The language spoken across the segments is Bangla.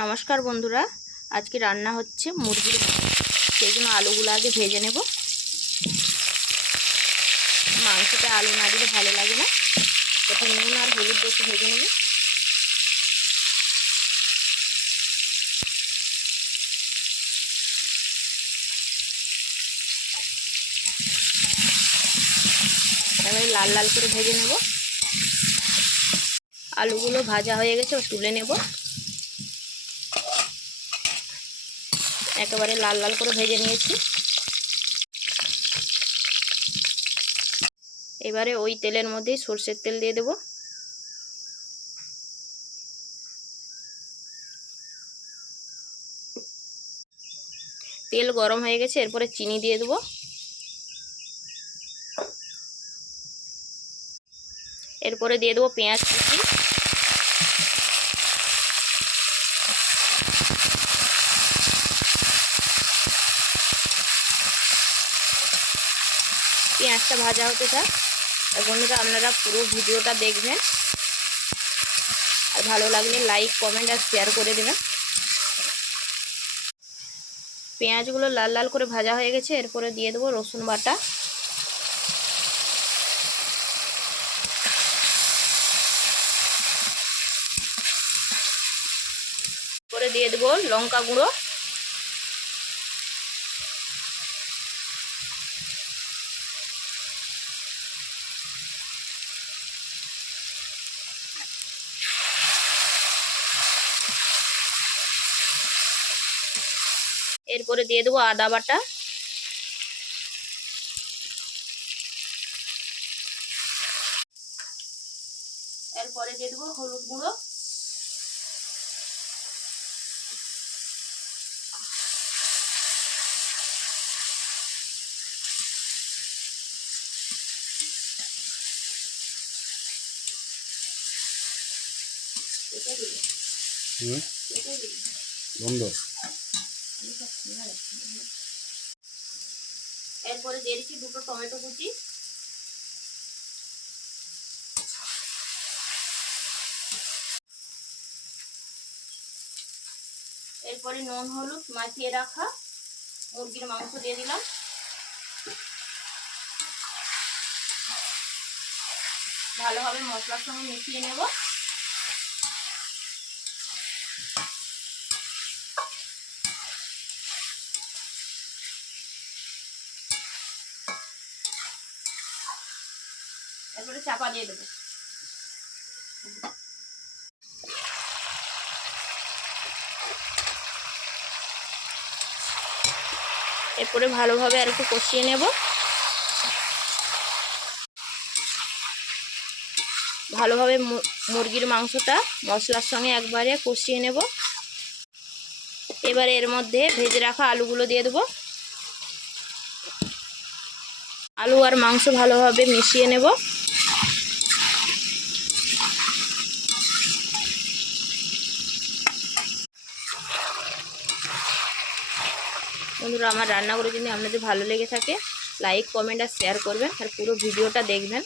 নমস্কার বন্ধুরা, আজকে রান্না হচ্ছে মুরগির মাংস। সেই জন্য আলুগুলো আগে ভেজে নেব। মাংসতে আলু না দিলে ভালো লাগে না। প্রথমে নুন আর হলুদ দিয়ে একটু ভেজে নেব। এবারে লাল লাল করে ভেজে নেব। আলুগুলো ভাজা হয়ে গেছে, তুলে নেব। একেবারে লাল লাল করে ভেজে নিয়েছি। এবারে ওই তেলের মধ্যেই সরষের তেল দিয়ে দেব। তেল গরম হয়ে গেছে, এরপরে চিনি দিয়ে দেব। এরপরে দিয়ে দেবো পেঁয়াজ কুচি। পেঁয়াজটা ভাজা হতে থাক। আর বন্ধুরা, আপনারা পুরো ভিডিওটা দেখবেন, আর ভালো লাগলে লাইক কমেন্ট আর শেয়ার করে দেবেন। পেঁয়াজগুলো লাল লাল করে ভাজা হয়ে গেছে, এরপরে দিয়ে দেবো রসুন বাটা। এরপরে দিয়ে দেবো লঙ্কা গুঁড়ো। এরপরে দিয়ে দেবো আদা বাটা। এরপরে দিয়ে দেবো হলুদ গুঁড়ো। এরপরে দিয়ে দিচ্ছি দুটো টমেটো কুচি। এরপরে নুন হলুদ মাখিয়ে রাখা মুরগির মাংস দিয়ে দিলাম। ভালোভাবে মশলার সঙ্গে মিশিয়ে নেব। এরপরে চাপা দিয়ে দেবো। এরপরে ভালোভাবে আর একটু কষিয়ে নেব। ভালোভাবে মুরগির মাংসটা মশলার সঙ্গে একবারে কষিয়ে নেব। এবারে এর মধ্যে ভেজে রাখা আলুগুলো দিয়ে দেবো। আলু আর মাংস ভালোভাবে মিশিয়ে নেব। বন্ধুরা, আমার রান্নাগুলো যদি আপনাদের ভালো লেগে থাকে, লাইক কমেন্ট আর শেয়ার করবেন, আর পুরো ভিডিওটা দেখবেন।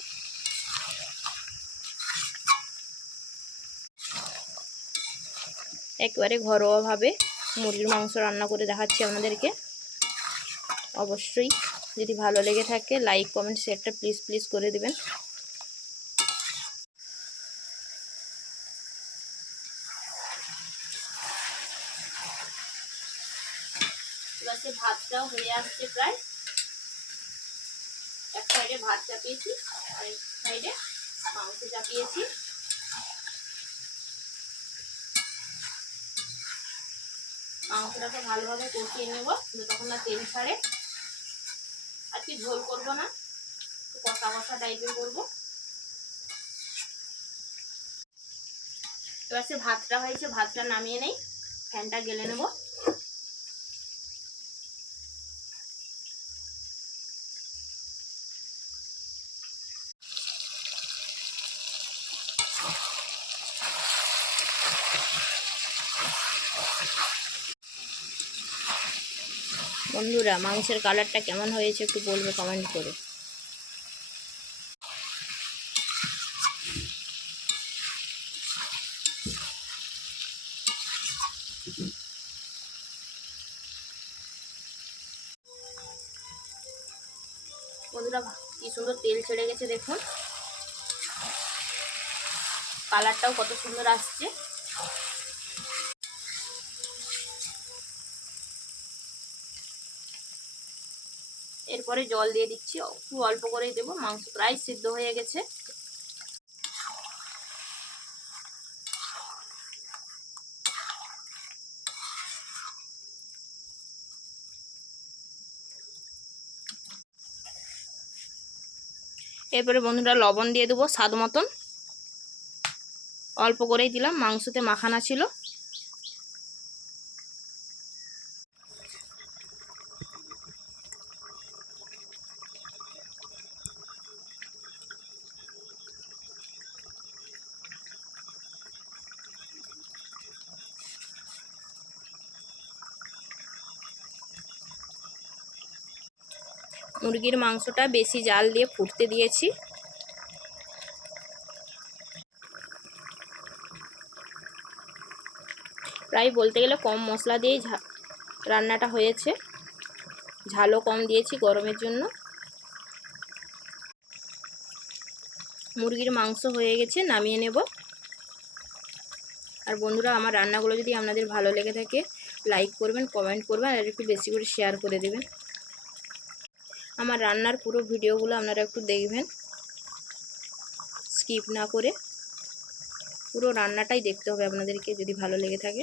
একেবারে ঘরোয়াভাবে মুরগির মাংস রান্না করে দেখাচ্ছি আপনাদেরকে। অবশ্যই যদি ভালো লেগে থাকে লাইক কমেন্ট শেয়ারটা প্লিজ করে দিবেন। এবার ভাতটাও হয়ে আসছে প্রায়। এক সাইডে ভাত চাপিয়েছি আর এক সাইডে মাংস চাপিয়েছি। মাংসটাকে ভালোভাবে কষিয়ে নেব যতক্ষণ না তেল ছাড়ে। আজকে ঝোল করবো না, একটু কষা কষা টাইপের করবো। এবার সে ভাতটা হয়েছে, ভাতটা নামিয়ে নেই, ফ্যানটা গেলে নেব। বন্ধুরা, মাংসের কালারটা কেমন হয়েছে একটু বলবে কমেন্ট করে। বন্ধুরা কি সুন্দর তেল ছেড়ে গেছে দেখুন, কালারটাও কত সুন্দর আসছে। এরপরে জল দিয়ে দিচ্ছি, একটু অল্প করেই দেবো, মাংস প্রায় সিদ্ধ হয়ে গেছে। এরপরে বন্ধুরা লবণ দিয়ে দেবো স্বাদ মতন, অল্প করেই দিলাম, মাংসতে মাখানা ছিল। মুরগির মাংসটা বেশি জাল দিয়ে ফুটতে দিয়েছি। প্রায় বলতে গেলে কম মশলা দিয়েই রান্নাটা হয়েছে, ঝালও কম দিয়েছি গরমের জন্য। মুরগির মাংস হয়ে গেছে, নামিয়ে নেব। আর বন্ধুরা আমার রান্নাগুলো যদি আপনাদের ভালো লেগে থাকে লাইক করবেন, কমেন্ট করবেন, আর একটু বেশি করে শেয়ার করে দেবেন। আমার রান্নার পুরো ভিডিওগুলো আপনারা একটু দেখবেন, স্কিপ না করে পুরো রান্নাটাই দেখতে হবে আপনাদেরকে যদি ভালো লেগে থাকে।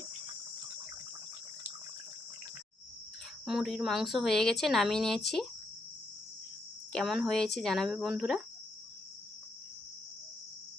মুরগির মাংস হয়ে গেছে, নামিয়ে নিয়েছি। কেমন হয়েছে জানাবে বন্ধুরা।